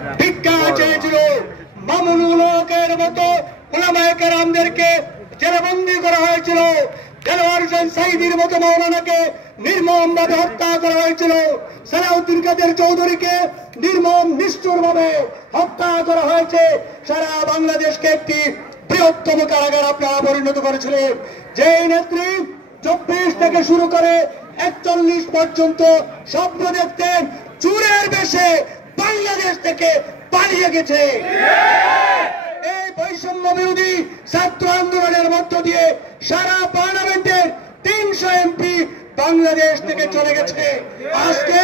ভিক্ষা চেয়েছিল। মামুনুল হকের মতো উলামায়ে কেরামদেরকে জেলবন্দি করা হয়েছিল। দেলোয়ার হোসেন সাঈদীর মতো মাওলানাকে নির্মমভাবে হত্যা করা হয়েছিল। সালাউদ্দিন কাদের চৌধুরীকে নির্মম নিষ্ঠুরভাবে হত্যা করা হয়েছে। সারা বাংলাদেশকে একটি বৃহত্তম কারাগার আপনারা পরিণত করেছিলেন। যে নেত্রী 24 থেকে শুরু করে 41 পর্যন্ত স্বপ্ন দেখতেন চোরের বেশে বাংলাদেশ থেকে পালিয়ে গেছে। এই বৈষম্য বিরোধী ছাত্র আন্দোলনের মধ্য দিয়ে সারা পার্লামেন্টের 300 এমপি বাংলাদেশ থেকে চলে গেছে। আজকে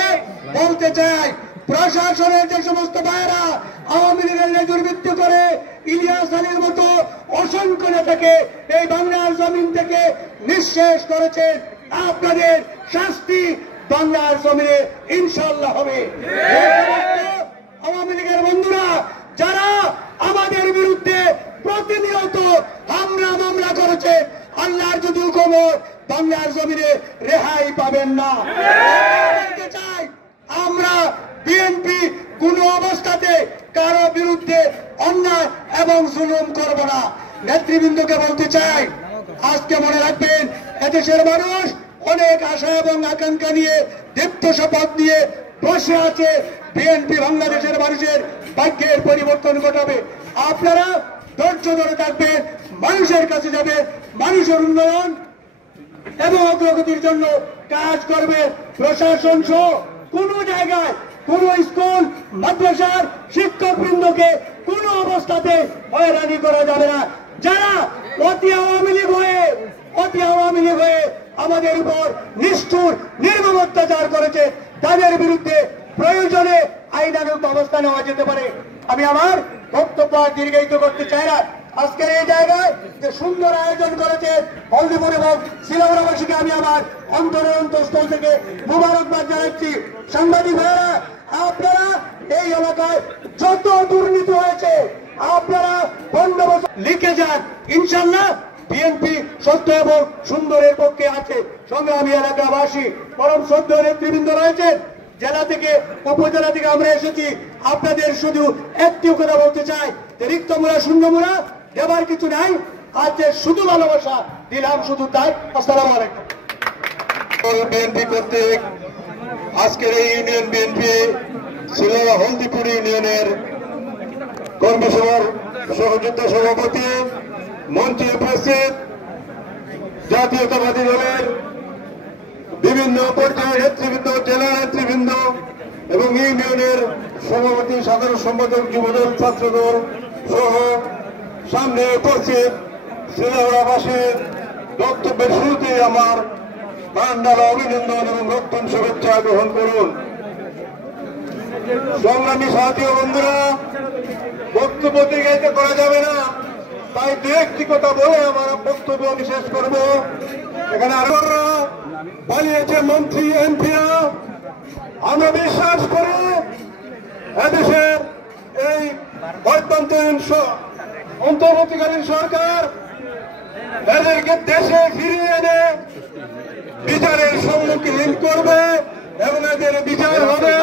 বলতে চাই, প্রশাসনের যে সমস্ত ভাইরা আওয়ামী লীগের দুর্বৃত্তি করে ইলিয়াস আলীর মতো অসংখ্য নেতাকে এই বাংলার জমিন থেকে নিঃশেষ করেছেন, আপনাদের শাস্তি বাংলার জমিনে ইনশাআল্লাহ হবে। আওয়ামী লীগের বন্ধুরা যারা আমাদের বিরুদ্ধে প্রতিনিয়ত হামলা মামলা করেছে, আল্লাহর যদি হুকুম বাংলার জমিনে রেহাই পাবেন না। বলতে চাই, আমরা বিএনপি কোন অবস্থাতে কারো বিরুদ্ধে অন্যায় এবং জুলুম করব না। নেতৃবৃন্দকে বলতে চাই, আজকে মনে রাখবেন, এদেশের মানুষ অনেক আশা এবং আকাঙ্ক্ষা নিয়ে দীপ্ত শপথ নিয়ে বসে আছে। বিএনপি বাংলাদেশের মানুষের ভাগ্যের পরিবর্তন ঘটাবে। আপনারা ধৈর্য ধরে থাকবেন, মানুষের কাছে যাবে, মানুষের উন্নয়ন এবং অগ্রগতির জন্য কাজ করবে। প্রশাসন সহ কোন জায়গায় কোন স্কুল মাদ্রাসার শিক্ষক বৃন্দকে কোন অবস্থাতে হয়রানি করা যাবে না। যারা অতি আওয়ামী লীগ হয়ে আমাদের উপর নিষ্ঠুর নির্মম অত্যাচার করেছে, তাদের বিরুদ্ধে প্রয়োজনে আইনানুগ ব্যবস্থা নেওয়া যেতে পারে। আমি আমার বক্তব্য দীর্ঘায়িত করতে চাই না। আজকের এই জায়গায় যে সুন্দর আয়োজন করেছে হলদিপুর এবং শিলাউড়াবাসীকে আমি আমার অন্তরের অন্তঃস্থল থেকে মুবারকবাদ জানাচ্ছি। সাংবাদিক ভাইরা, আপনারা এই এলাকায় যত দুর্নীতি হয়েছে আপনারা 15 বছর লিখে যান, ইনশাআল্লাহ বিএনপি সত্য এবং সুন্দরের পক্ষে আছে। সঙ্গে আমি এলাকাবাসী পরম শ্রদ্ধ নেতৃবৃন্দ রয়েছেন, জেলা থেকে উপজেলা থেকে আমরা এসেছি। আপনাদের শুধু একটি কথা বলতে চাই, রিক্ত মোড়া শূন্য মোড়া দেবার কিছু নাই, আজকে শুধু ভালোবাসা দিলাম, শুধু তাই। আসসালামু আলাইকুম। বিএনপি কর্তৃক আজকের এই ইউনিয়ন বিএনপি শিলাউড়া হলদিপুর ইউনিয়নের কর্মসভার সহযোদ্ধা সভাপতি, মঞ্চে উপস্থিত জাতীয়তাবাদী দলের বিভিন্ন পর্যায়ের নেতৃবৃন্দ, জেলা নেতৃবৃন্দ এবং ইউনিয়নের সভাপতি, সাধারণ সম্পাদক, যুবদল, ছাত্রদল সহ সামনে উপস্থিত শিলাউড়াবাসীর বক্তব্যের শুরুতেই আমার প্রাণঢালা অভিনন্দন এবং নতুন শুভেচ্ছা গ্রহণ করুন। সংগ্রামী সাথী ও বন্ধুরা, বক্তব্য দীর্ঘায়িত করা যাবে না, তাই দু একটি কথা বলে আমার বক্তব্য আমি শেষ করব। এখানে আরো পালিয়েছে মন্ত্রী, এমপিরা। আমরা বিশ্বাস করি এদেশের এই অন্তর্বর্তীকালীন সরকার এদেরকে দেশে ফিরিয়ে এনে বিচারের সম্মুখীন করবে এবং এদের বিচার হবে,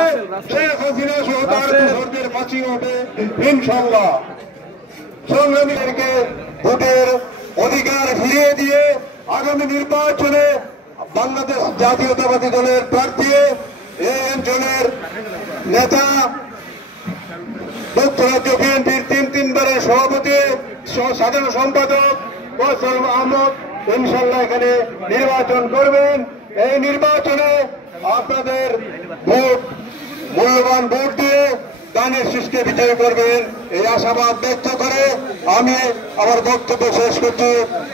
শেখ হাসিনা সহ তার দোষরদের ফাঁসি হবে ইনশাআল্লাহ। সংগ্রামীদেরকে ভোটের অধিকার ফিরিয়ে দিয়ে আগামী নির্বাচনে বাংলাদেশ জাতীয়তাবাদী দলের প্রার্থী, এই অঞ্চলের নেতা, যুক্তরাজ্য বিএনপির 3 সভাপতি, সাধারণ সম্পাদক ফয়সাল আহমদ ইনশাআল্লাহ এখানে নির্বাচন করবেন। এই নির্বাচনে আপনাদের ভোট, মূল্যবান ভোট দিয়ে দানের শীষকে বিজয় করবেন, এই আশাবাদ ব্যক্ত করে আমি আমার বক্তব্য শেষ করছি।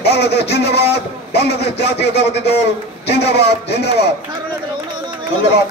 বাংলাদেশ জিন্দাবাদ, বাংলাদেশ জাতীয়তাবাদী দল জিন্দাবাদ, জিন্দাবাদ, ধন্যবাদ।